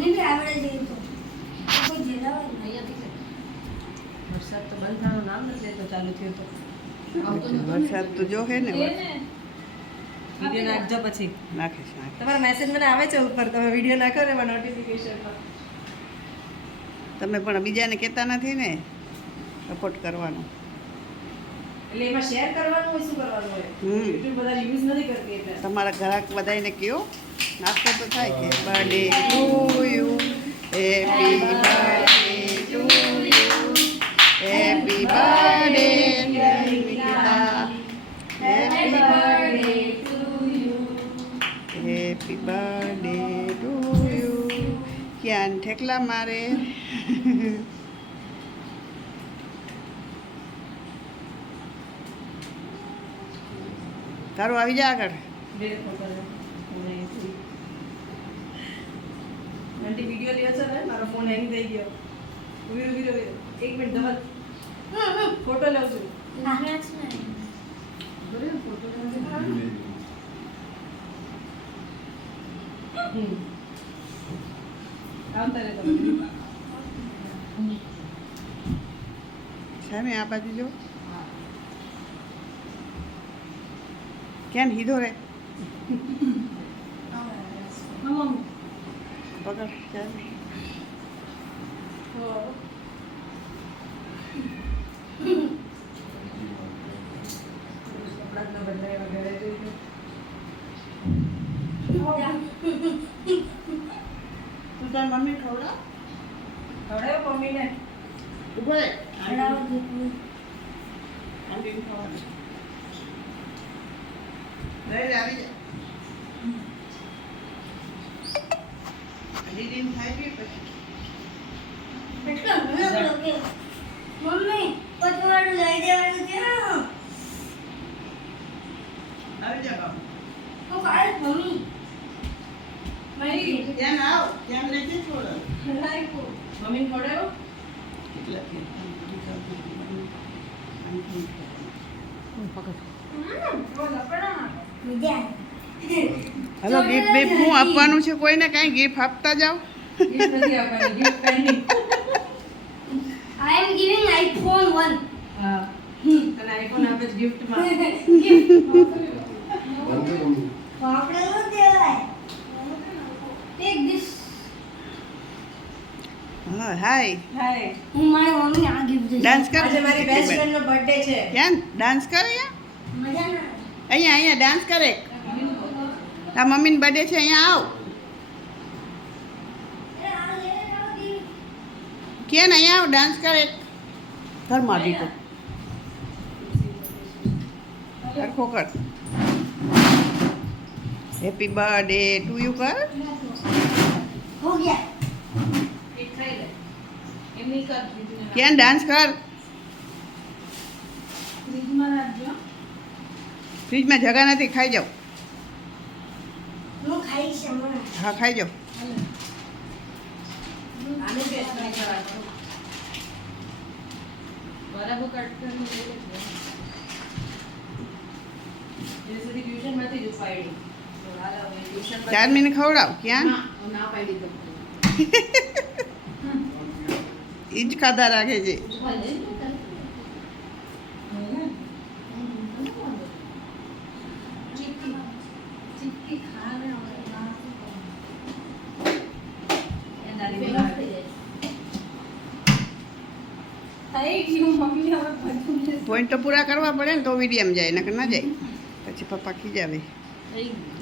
મને બી આવડે છે તો કોઈ જેલાવે અહીંયા થી વરસાદ તો બંધ થવાનું નામ નથી લેતો, ચાલુ થયો તો વરસાદ તો જો હે ને વિડીયો નાખજો પછી. નાખીશ નાખીશ. તમારા મેસેજ મને આવે છે ઉપર, તમે વિડીયો નાખો ને એમાં નોટિફિકેશન પર. તમે પણ બીજાને કહેતા નથી ને સપોર્ટ કરવાનો. એટલે એમાં શેર કરવાનું હોય, શું કરવાનું હોય? યુટ્યુબ બધા યુઝ નથી કરતી એટલે. તમારા ઘરાક બધાને કયો નાસ્તો તો થાય કે birthday to you, happy birthday to you, happy birthday Nikita, happy birthday to you. Happy birthday to you. ક્યાં ઠેકલા મારે. તારું આવી જા આગળ. આંટી વિડીયો લ્યો છો ને, મારો ફોન હેંગ થઈ ગયો. વીરો વીરો વીરો, એક મિનિટ ધવલ ફોટો લઉં છું. નાના છે ને. બરાબર ફોટો લઉં છું. આવતા રહે તમે. સામે આ બાજુ જો. ક્યાં હીધો રે પકડ ચાલ. કપડાં બદલાય વગેરે જોઈએ. તું તાર મમ્મી ખવડાવ. ખવડાવ્યો મમ્મીને? ઉભો રે. હરાવો જેટલું. આંટીને ખવડાવ. લઈ આવી જા. દીદીને ખાઈ પી પછી. એટલો ઘણો કે મમ્મી પતવાળું લઈ દેવાનું છે ને. આવી જા બાબુ. તો કાલે મમ્મી નહીં. ત્યાં આવ. ત્યાં નથી છોડો. મમ્મીને ખવડાવ્યો? કેટલા કે બીજા હલો ગિફ્ટ બીફ હું આપવાનું છે કોઈને કાંઈ ગિફ્ટ આપતા જાઓ. ગિફ્ટ નથી આપવાની, gift pending. I am giving iPhone 1. હા. અને આઈફોન આપે છે ગિફ્ટમાં. આપણે શું દેવાય? Take this. હા હાય. હાય. હું મારી મમ્મીને આ gift દઈશ. ડાન્સ કર. આજે મારી બેસ્ટ ફ્રેન્ડ નો બર્થડે છે. ક્યાં ડાન્સ કર અહીંયા. મજા ના આવે. અહીંયા ડાન્સ કરે. તાર મમ્મીનો બર્થડે છે અહીંયા આવ. એ આ લે આવો gift. ક્યાં અહીંયા આવ ડાન્સ કરે. ઘરમાં દીધો સરખો કર. હેપી બર્થડે ટુ યુ કર. હો ગયા. એક ખાઈ લે. એમની કર દીધું. ક્યાં ડાન્સ કર. ફ્રીજમાં રાખજો. ફ્રીજમાં જગા નથી ખાઈ જાઓ. હું ખાઈશ હમણાં. હા ખાઈ જાઓ. આને ટેસ્ટ કરી જવાનો. બરાબર કટ કરીને લઈ લેજો. જે સુધી ટ્યુશનમાંથી જ ઉપાડી. તો હાલ હવે ટ્યુશન પર. 4 મિનિટ ખવડાવ. ક્યાં ના પાડી દો. ઈ જ ખાધા રાખે છે. ચીક્કી ખાને પોઈન્ટ તો પૂરા કરવા પડે ને તો વિડીયમ જાય નકર ન જાય. પછી પપ્પા ખીજાવે. થઈ ગયું.